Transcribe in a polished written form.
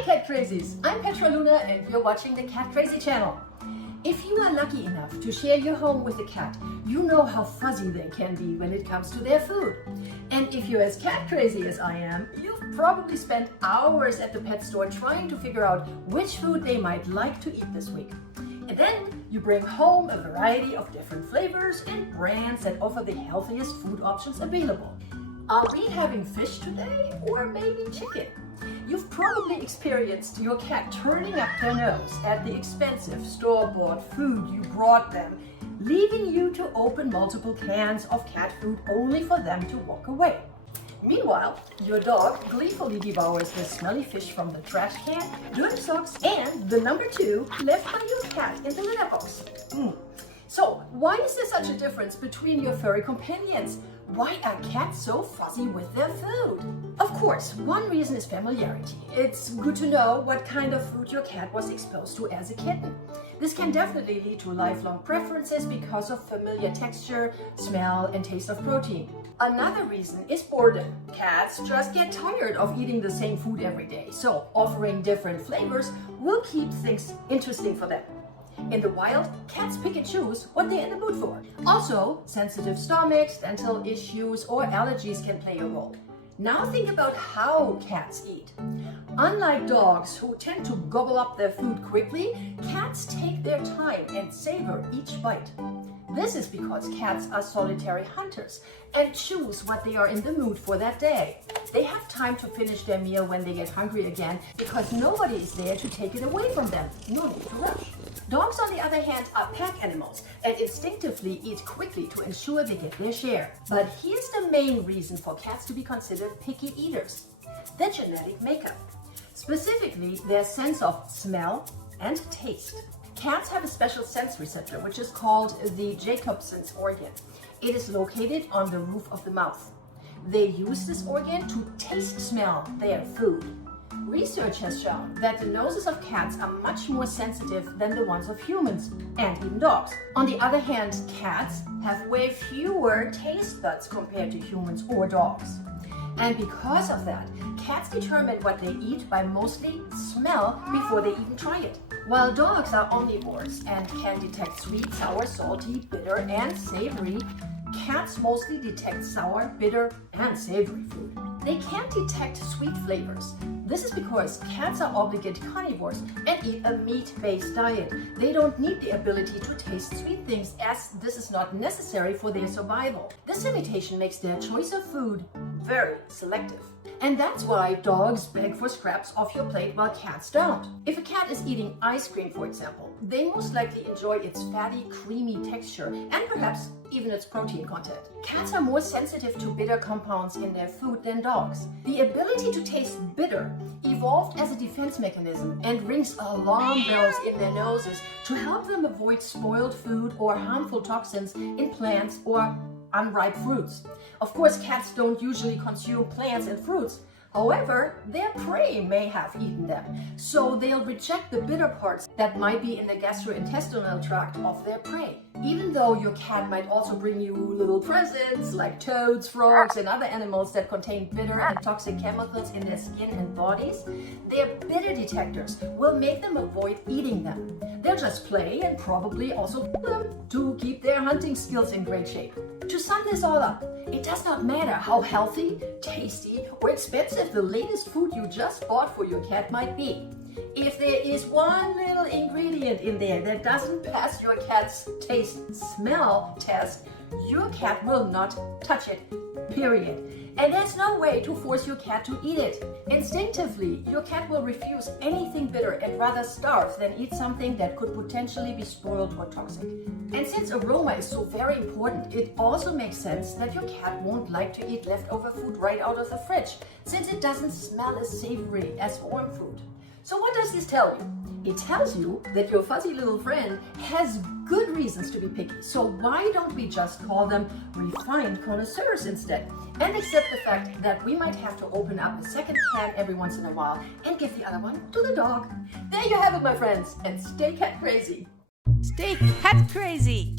Hi Cat Crazies! I'm Petra and you're watching the CatCrazy channel. If you are lucky enough to share your home with a cat, you know how fuzzy they can be when it comes to their food. And if you're as cat crazy as I am, you've probably spent hours at the pet store trying to figure out which food they might like to eat this week. And then you bring home a variety of different flavors and brands that offer the healthiest food options available. Are we having fish today or maybe chicken? You've probably experienced your cat turning up their nose at the expensive store-bought food you brought them, leaving you to open multiple cans of cat food only for them to walk away. Meanwhile, your dog gleefully devours the smelly fish from the trash can, dirty socks, and the number 2 left by your cat in the litter box. So, why is there such a difference between your furry companions? Why are cats so fuzzy with their food? Of course, one reason is familiarity. It's good to know what kind of food your cat was exposed to as a kitten. This can definitely lead to lifelong preferences because of familiar texture, smell, and taste of protein. Another reason is boredom. Cats just get tired of eating the same food every day, so offering different flavors will keep things interesting for them. In the wild, cats pick and choose what they're in the mood for. Also, sensitive stomachs, dental issues, or allergies can play a role. Now think about how cats eat. Unlike dogs who tend to gobble up their food quickly, cats take their time and savor each bite. This is because cats are solitary hunters and choose what they are in the mood for that day. They have time to finish their meal when they get hungry again because nobody is there to take it away from them. No need to rush. Dogs, on the other hand, are pack animals and instinctively eat quickly to ensure they get their share. But here's the main reason for cats to be considered picky eaters: their genetic makeup. Specifically, their sense of smell and taste. Cats have a special sense receptor, which is called the Jacobson's organ. It is located on the roof of the mouth. They use this organ to smell their food. Research has shown that the noses of cats are much more sensitive than the ones of humans and even dogs. On the other hand, cats have way fewer taste buds compared to humans or dogs. And because of that, cats determine what they eat by mostly smell before they even try it. While dogs are omnivores and can detect sweet, sour, salty, bitter, and savory, cats mostly detect sour, bitter, and savory food. They can't detect sweet flavors. This is because cats are obligate carnivores and eat a meat-based diet. They don't need the ability to taste sweet things, as this is not necessary for their survival. This limitation makes their choice of food very selective. And that's why dogs beg for scraps off your plate while cats don't. If a cat is eating ice cream, for example, they most likely enjoy its fatty, creamy texture and perhaps even its protein content. Cats are more sensitive to bitter compounds in their food than dogs. The ability to taste bitter evolved as a defense mechanism and rings alarm bells in their noses to help them avoid spoiled food or harmful toxins in plants or unripe fruits. Of course, cats don't usually consume plants and fruits. However, their prey may have eaten them, so they'll reject the bitter parts that might be in the gastrointestinal tract of their prey. Even though your cat might also bring you little presents like toads, frogs, and other animals that contain bitter and toxic chemicals in their skin and bodies, their bitter detectors will make them avoid eating them. They'll just play and probably also kill them to keep their hunting skills in great shape. To sum this all up, it does not matter how healthy, tasty, or expensive the latest food you just bought for your cat might be. If there is one little ingredient in there that doesn't pass your cat's taste-smell test, your cat will not touch it, period. And there's no way to force your cat to eat it. Instinctively, your cat will refuse anything bitter and rather starve than eat something that could potentially be spoiled or toxic. And since aroma is so very important, it also makes sense that your cat won't like to eat leftover food right out of the fridge, since it doesn't smell as savory as warm food. So what does this tell you? It tells you that your fuzzy little friend has good reasons to be picky. So why don't we just call them refined connoisseurs instead? And accept the fact that we might have to open up a second can every once in a while and give the other one to the dog. There you have it, my friends, and stay cat crazy. Stay cat crazy!